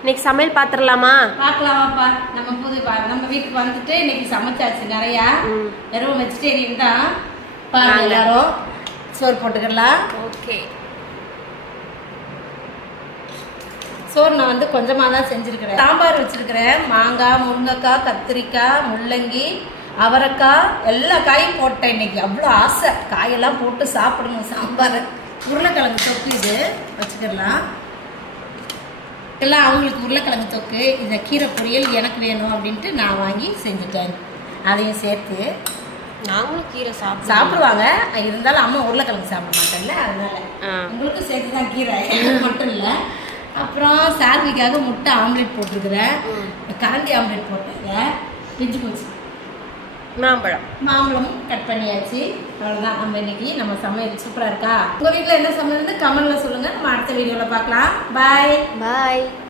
இன்னைக்கு சமையல் பாத்திரலாமா? பார்க்கலாமாப்பா. நம்ம வீட்டுக்கு வந்துட்டு இன்னைக்கு சமைச்சாச்சு நிறையா. வெறும் வெஜிடேரியன் தான். பாருங்க எல்லாரும் சோறு போட்டுக்கலாம். ஓகே. சோறு நான் வந்து கொஞ்சமாக தான் செஞ்சுருக்கிறேன். சாம்பார் வச்சுருக்கிறேன். மாங்காய், முருங்கைக்காய், கத்திரிக்காய், முள்ளங்கி, அவரைக்காய் எல்லா காயும் போட்டேன். இன்னைக்கு அவ்வளோ ஆசை காயெல்லாம் போட்டு சாப்பிடணும் சாம்பார். உருளைக்கிழங்கு தொக்கு இது வச்சுக்கலாம். எல்லாம் அவங்களுக்கு உருளைக்கிழங்கு தொக்கு, இந்த கீரை பொரியல் எனக்கு வேணும் அப்படின்ட்டு நான் வாங்கி செஞ்சுட்டேன். அதையும் சேர்த்து நாங்களும் கீரை சாப்பிடுவாங்க. இருந்தாலும் அம்மா உருளைக்கிழங்கு சாப்பிட மாட்டேன்ல, அதனால உங்களுக்கும் சேர்த்து தான் கீரை, எனக்கு மட்டும் இல்லை. அப்புறம் சால்விக்காக முட்டை ஆம்லேட் போட்டிருக்கிறேன். கரண்டி ஆம்லேட் போட்டேன். பிஞ்சு போச்சு. மாம்பழமும் கட் பண்ணியாச்சு. அவ்வளோதான். நம்ம இன்னைக்கு நம்ம சமையல் சூப்பராக இருக்கா? உங்கள் வீட்டில் என்ன சமையல்னு கமெண்ட்ல சொல்லுங்கள். நம்ம அடுத்த வீடியோவில் பார்க்கலாம். பாய்.